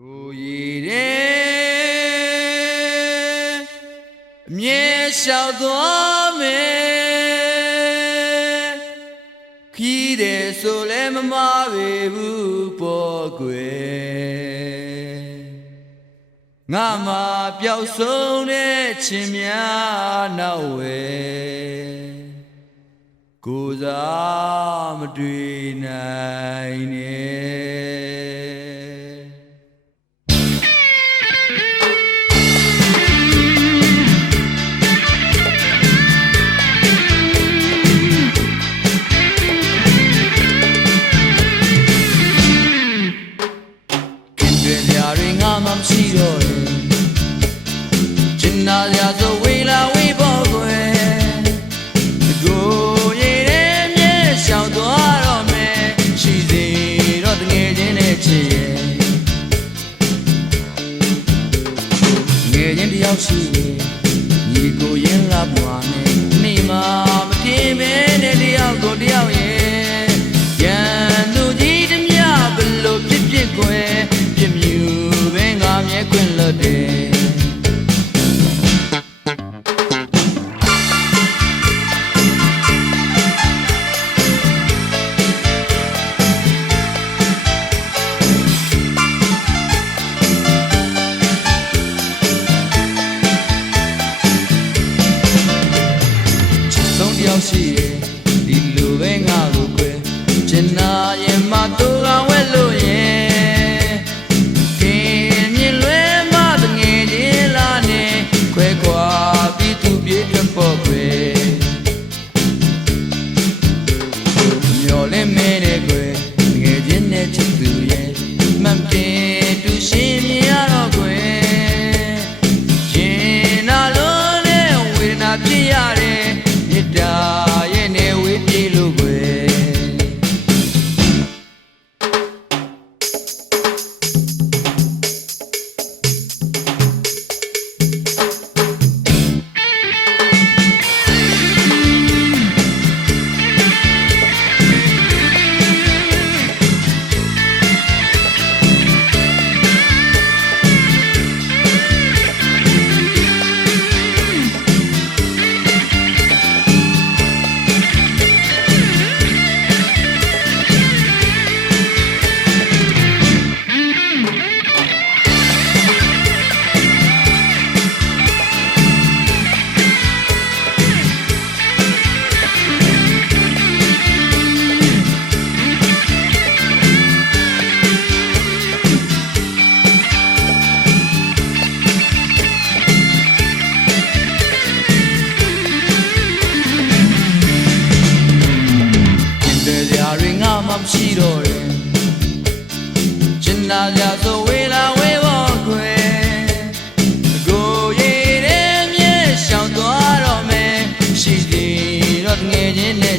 ကိုရည်တယ်အမြဲလျှောက်သွားမယ်ခီးတယ်ဆိုလဲမမပေဘူးပေါ်ကွယ်ငါမှပျောက်ဆုံးတဲ့ချင်းများနောက်ဝဲကိုစားမတွေ့နိုင်နဲ့ ကျင်နာလျာဆိုဝေလာဝေပေါ်ကွယ်ကိုရည်ရဲ့မြဲရှောင်သွားတော့မယ်ရှိစေတော့တငယ်ချင်းနဲ့ ပဲငါကိုခွဲကျင်နာရင်မတို့ကဝဲလို့ရဲ့ကင်းမြင်လွဲမတငယ်ချင်းလာနေခွဲခွာပြီးသူပြေးထွက်ပေါ်ခွဲမျော်လင့်မဲတဲ့ခွဲငယ်ချင်းနဲ့ချစ်သူရဲ့မှန်တယ်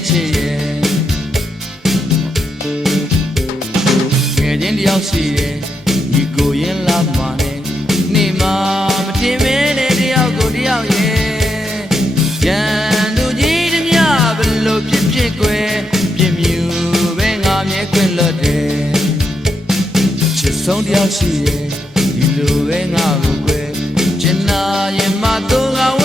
ချင်းနဲ့ချစ်ရဲ့ငယ်ချင်းတယောက်ရှိတယ်ညီကိုရင်လာမှာနဲ့နေမှာမတင်မဲတဲ့တယောက်ကိုတယောက်ရဲ့ရန်သူကြီးတမျှဘလို့ဖြစ်ဖြစ်ကွယ်ပြင်းမြူပဲငါမြဲခွင့်လွတ်တယ်ချစ်ဆုံးတယောက်ရှိတယ်ဒီလိုပဲငါကိုကွယ်ကျင်နာရင်မတော့ငါဝဲလို့